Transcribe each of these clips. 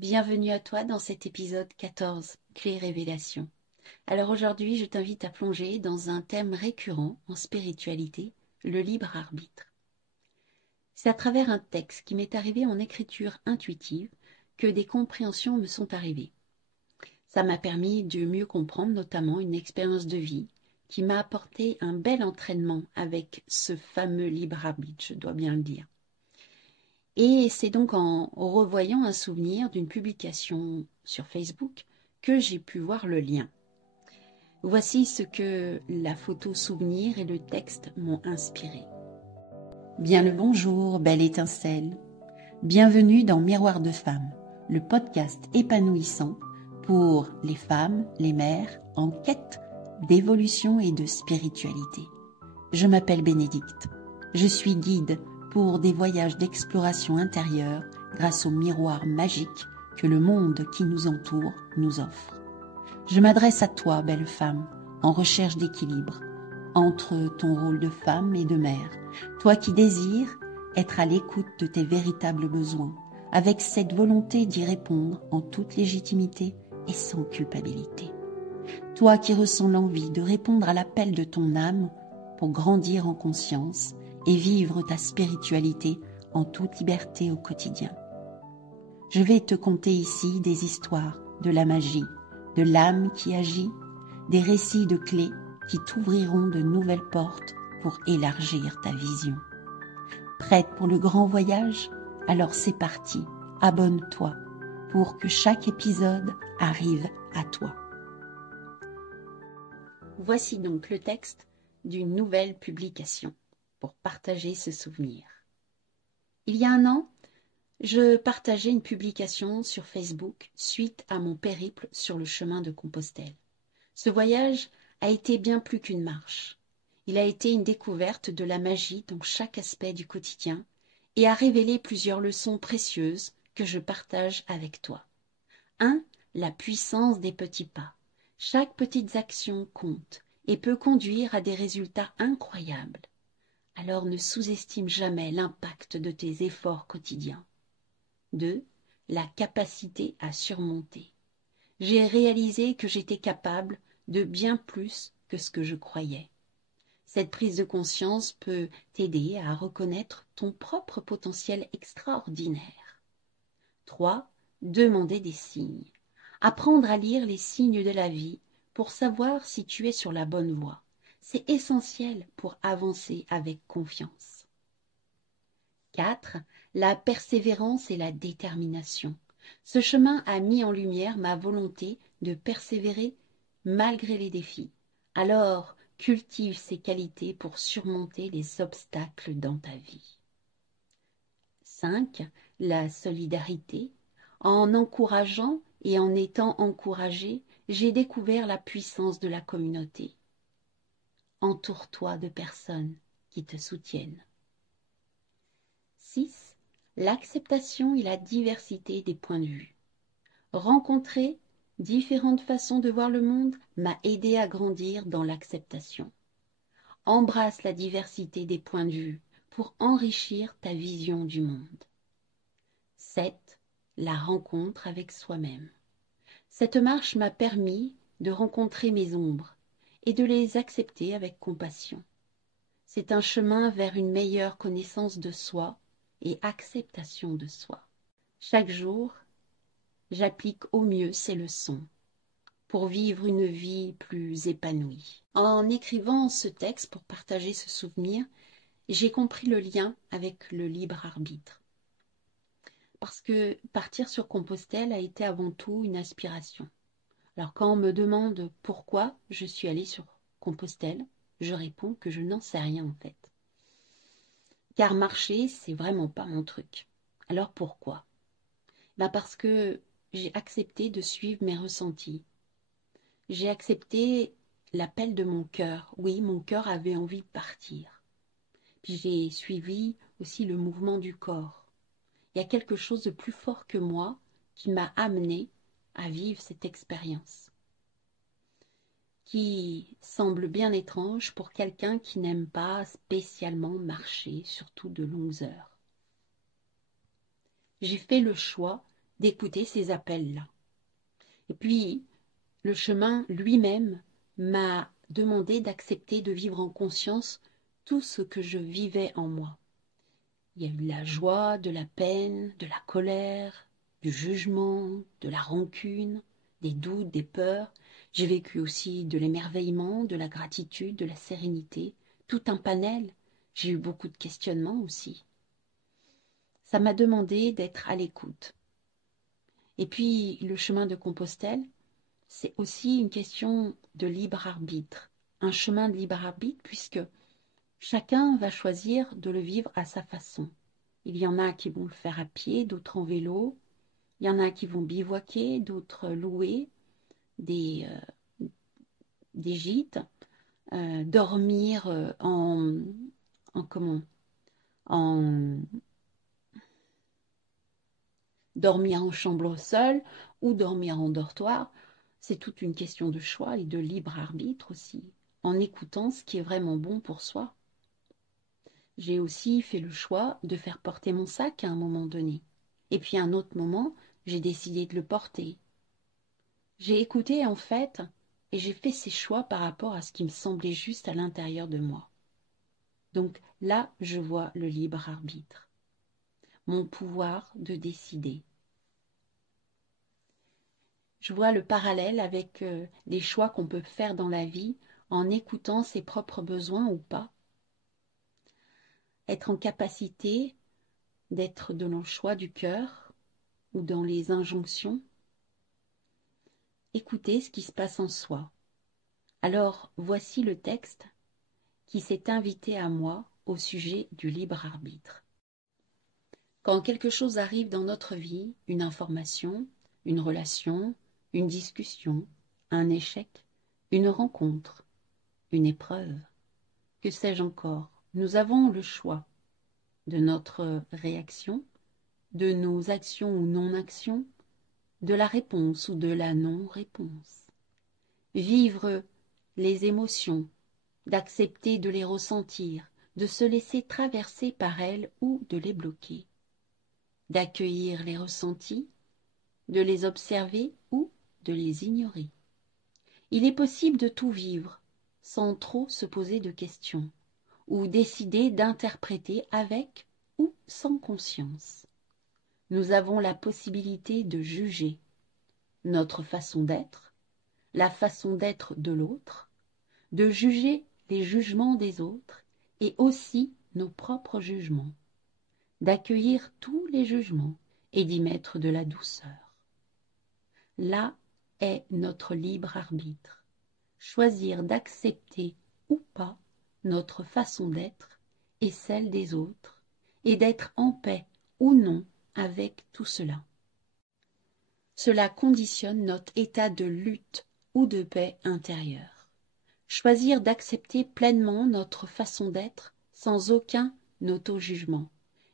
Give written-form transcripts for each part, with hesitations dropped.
Bienvenue à toi dans cet épisode 14, Clé Révélation. Alors aujourd'hui, je t'invite à plonger dans un thème récurrent en spiritualité, le libre arbitre. C'est à travers un texte qui m'est arrivé en écriture intuitive que des compréhensions me sont arrivées. Ça m'a permis de mieux comprendre notamment une expérience de vie qui m'a apporté un bel entraînement avec ce fameux libre arbitre, je dois bien le dire. Et c'est donc en revoyant un souvenir d'une publication sur Facebook que j'ai pu voir le lien. Voici ce que la photo souvenir et le texte m'ont inspiré. Bien le bonjour, belle étincelle. Bienvenue dans Miroir de Femmes, le podcast épanouissant pour les femmes, les mères en quête d'évolution et de spiritualité. Je m'appelle Bénédicte. Je suis guide pour des voyages d'exploration intérieure grâce au miroir magique que le monde qui nous entoure nous offre. Je m'adresse à toi, belle femme, en recherche d'équilibre entre ton rôle de femme et de mère, toi qui désires être à l'écoute de tes véritables besoins, avec cette volonté d'y répondre en toute légitimité et sans culpabilité. Toi qui ressens l'envie de répondre à l'appel de ton âme pour grandir en conscience et vivre ta spiritualité en toute liberté au quotidien. Je vais te conter ici des histoires de la magie, de l'âme qui agit, des récits de clés qui t'ouvriront de nouvelles portes pour élargir ta vision. Prête pour le grand voyage? Alors c'est parti, abonne-toi pour que chaque épisode arrive à toi. Voici donc le texte d'une nouvelle publication pour partager ce souvenir. Il y a un an, je partageais une publication sur Facebook suite à mon périple sur le chemin de Compostelle. Ce voyage a été bien plus qu'une marche. Il a été une découverte de la magie dans chaque aspect du quotidien et a révélé plusieurs leçons précieuses que je partage avec toi. 1. La puissance des petits pas. Chaque petite action compte et peut conduire à des résultats incroyables. Alors ne sous-estime jamais l'impact de tes efforts quotidiens. 2. La capacité à surmonter. J'ai réalisé que j'étais capable de bien plus que ce que je croyais. Cette prise de conscience peut t'aider à reconnaître ton propre potentiel extraordinaire. 3. Demander des signes. Apprendre à lire les signes de la vie pour savoir si tu es sur la bonne voie. C'est essentiel pour avancer avec confiance. 4. La persévérance et la détermination. Ce chemin a mis en lumière ma volonté de persévérer malgré les défis. Alors, cultive ces qualités pour surmonter les obstacles dans ta vie. 5. La solidarité. En encourageant et en étant encouragé, j'ai découvert la puissance de la communauté. Entoure-toi de personnes qui te soutiennent. 6. L'acceptation et la diversité des points de vue. Rencontrer différentes façons de voir le monde m'a aidé à grandir dans l'acceptation. Embrasse la diversité des points de vue pour enrichir ta vision du monde. 7. La rencontre avec soi-même. Cette marche m'a permis de rencontrer mes ombres et de les accepter avec compassion. C'est un chemin vers une meilleure connaissance de soi et acceptation de soi. Chaque jour, j'applique au mieux ces leçons pour vivre une vie plus épanouie. En écrivant ce texte pour partager ce souvenir, j'ai compris le lien avec le libre arbitre. Parce que partir sur Compostelle a été avant tout une aspiration. Alors quand on me demande pourquoi je suis allée sur Compostelle, je réponds que je n'en sais rien en fait. Car marcher, c'est vraiment pas mon truc. Alors pourquoi? Parce que j'ai accepté de suivre mes ressentis. J'ai accepté l'appel de mon cœur. Oui, mon cœur avait envie de partir. Puis j'ai suivi aussi le mouvement du corps. Il y a quelque chose de plus fort que moi qui m'a amené à vivre cette expérience, qui semble bien étrange pour quelqu'un qui n'aime pas spécialement marcher, surtout de longues heures. J'ai fait le choix d'écouter ces appels-là. Et puis, le chemin lui-même m'a demandé d'accepter de vivre en conscience tout ce que je vivais en moi. Il y a eu de la joie, de la peine, de la colère, du jugement, de la rancune, des doutes, des peurs. J'ai vécu aussi de l'émerveillement, de la gratitude, de la sérénité, tout un panel. J'ai eu beaucoup de questionnements aussi. Ça m'a demandé d'être à l'écoute. Et puis, le chemin de Compostelle, c'est aussi une question de libre arbitre, un chemin de libre arbitre puisque chacun va choisir de le vivre à sa façon. Il y en a qui vont le faire à pied, d'autres en vélo, il y en a qui vont bivouaquer, d'autres louer des gîtes, dormir en dormir en chambre seule ou dormir en dortoir. C'est toute une question de choix et de libre arbitre aussi, en écoutant ce qui est vraiment bon pour soi. J'ai aussi fait le choix de faire porter mon sac à un moment donné. Et puis à un autre moment, j'ai décidé de le porter. J'ai écouté en fait, et j'ai fait ces choix par rapport à ce qui me semblait juste à l'intérieur de moi. Donc là, je vois le libre arbitre, mon pouvoir de décider. Je vois le parallèle avec les choix qu'on peut faire dans la vie en écoutant ses propres besoins ou pas. Être en capacité d'être dans le choix du cœur ou dans les injonctions. Écouter ce qui se passe en soi. Alors, voici le texte qui s'est invité à moi au sujet du libre arbitre. Quand quelque chose arrive dans notre vie, une information, une relation, une discussion, un échec, une rencontre, une épreuve, que sais-je encore, nous avons le choix de notre réaction, de nos actions ou non-actions, de la réponse ou de la non-réponse. Vivre les émotions, d'accepter de les ressentir, de se laisser traverser par elles ou de les bloquer, d'accueillir les ressentis, de les observer ou de les ignorer. Il est possible de tout vivre sans trop se poser de questions, ou décider d'interpréter avec ou sans conscience. Nous avons la possibilité de juger notre façon d'être, la façon d'être de l'autre, de juger les jugements des autres et aussi nos propres jugements, d'accueillir tous les jugements et d'y mettre de la douceur. Là est notre libre arbitre, choisir d'accepter ou pas notre façon d'être et celle des autres, et d'être en paix ou non avec tout cela. Cela conditionne notre état de lutte ou de paix intérieure. Choisir d'accepter pleinement notre façon d'être sans aucun auto-jugement.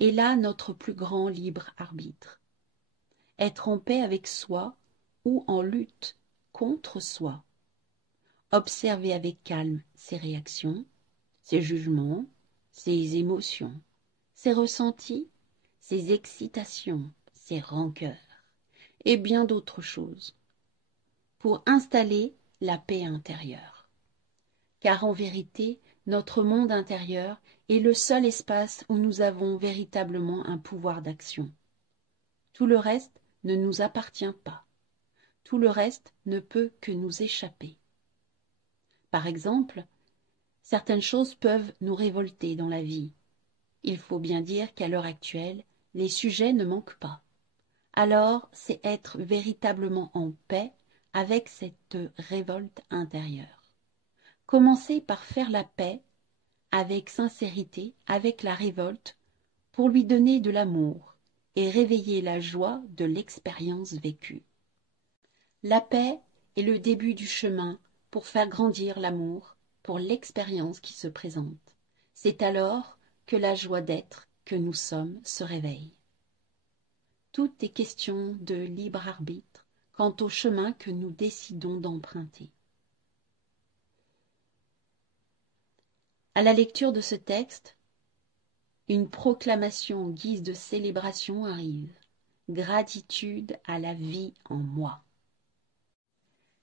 Et là, notre plus grand libre arbitre. Être en paix avec soi ou en lutte contre soi. Observer avec calme ses réactions, ses jugements, ses émotions, ses ressentis, ses excitations, ses rancœurs et bien d'autres choses pour installer la paix intérieure. Car en vérité, notre monde intérieur est le seul espace où nous avons véritablement un pouvoir d'action. Tout le reste ne nous appartient pas. Tout le reste ne peut que nous échapper. Par exemple, certaines choses peuvent nous révolter dans la vie. Il faut bien dire qu'à l'heure actuelle, les sujets ne manquent pas. Alors, c'est être véritablement en paix avec cette révolte intérieure. Commencez par faire la paix avec sincérité avec la révolte pour lui donner de l'amour et réveiller la joie de l'expérience vécue. La paix est le début du chemin pour faire grandir l'amour pour l'expérience qui se présente. C'est alors que la joie d'être que nous sommes se réveille. Tout est question de libre arbitre quant au chemin que nous décidons d'emprunter. À la lecture de ce texte, une proclamation en guise de célébration arrive. gratitude à la vie en moi.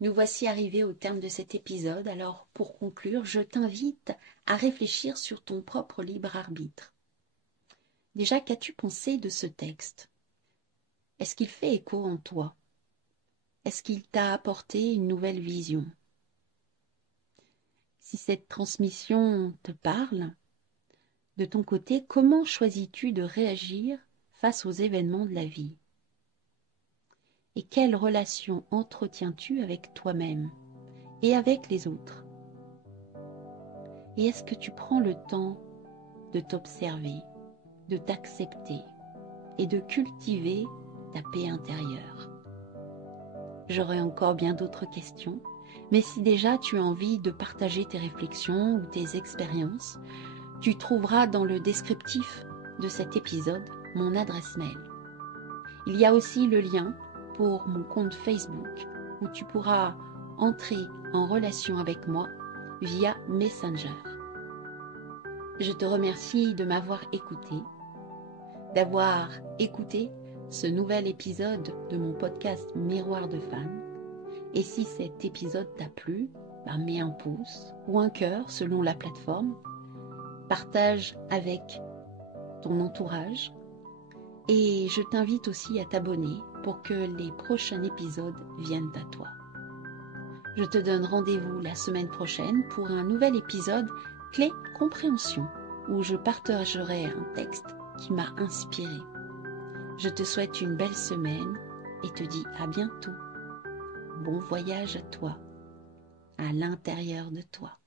Nous voici arrivés au terme de cet épisode, alors pour conclure, je t'invite à réfléchir sur ton propre libre arbitre. Déjà, qu'as-tu pensé de ce texte? Est-ce qu'il fait écho en toi? Est-ce qu'il t'a apporté une nouvelle vision? Si cette transmission te parle, de ton côté, comment choisis-tu de réagir face aux événements de la vie? Et quelle relation entretiens-tu avec toi-même et avec les autres? Et est-ce que tu prends le temps de t'observer, de t'accepter et de cultiver ta paix intérieure? J'aurai encore bien d'autres questions, mais si déjà tu as envie de partager tes réflexions ou tes expériences, tu trouveras dans le descriptif de cet épisode mon adresse mail. Il y a aussi le lien pour mon compte Facebook où tu pourras entrer en relation avec moi via Messenger. Je te remercie de m'avoir écouté, d'avoir écouté ce nouvel épisode de mon podcast Miroir de femme. Et si cet épisode t'a plu, mets un pouce ou un cœur selon la plateforme. Partage avec ton entourage et je t'invite aussi à t'abonner pour que les prochains épisodes viennent à toi. Je te donne rendez-vous la semaine prochaine pour un nouvel épisode Clé compréhension où je partagerai un texte qui m'a inspiré. Je te souhaite une belle semaine et te dis à bientôt. Bon voyage à toi, à l'intérieur de toi.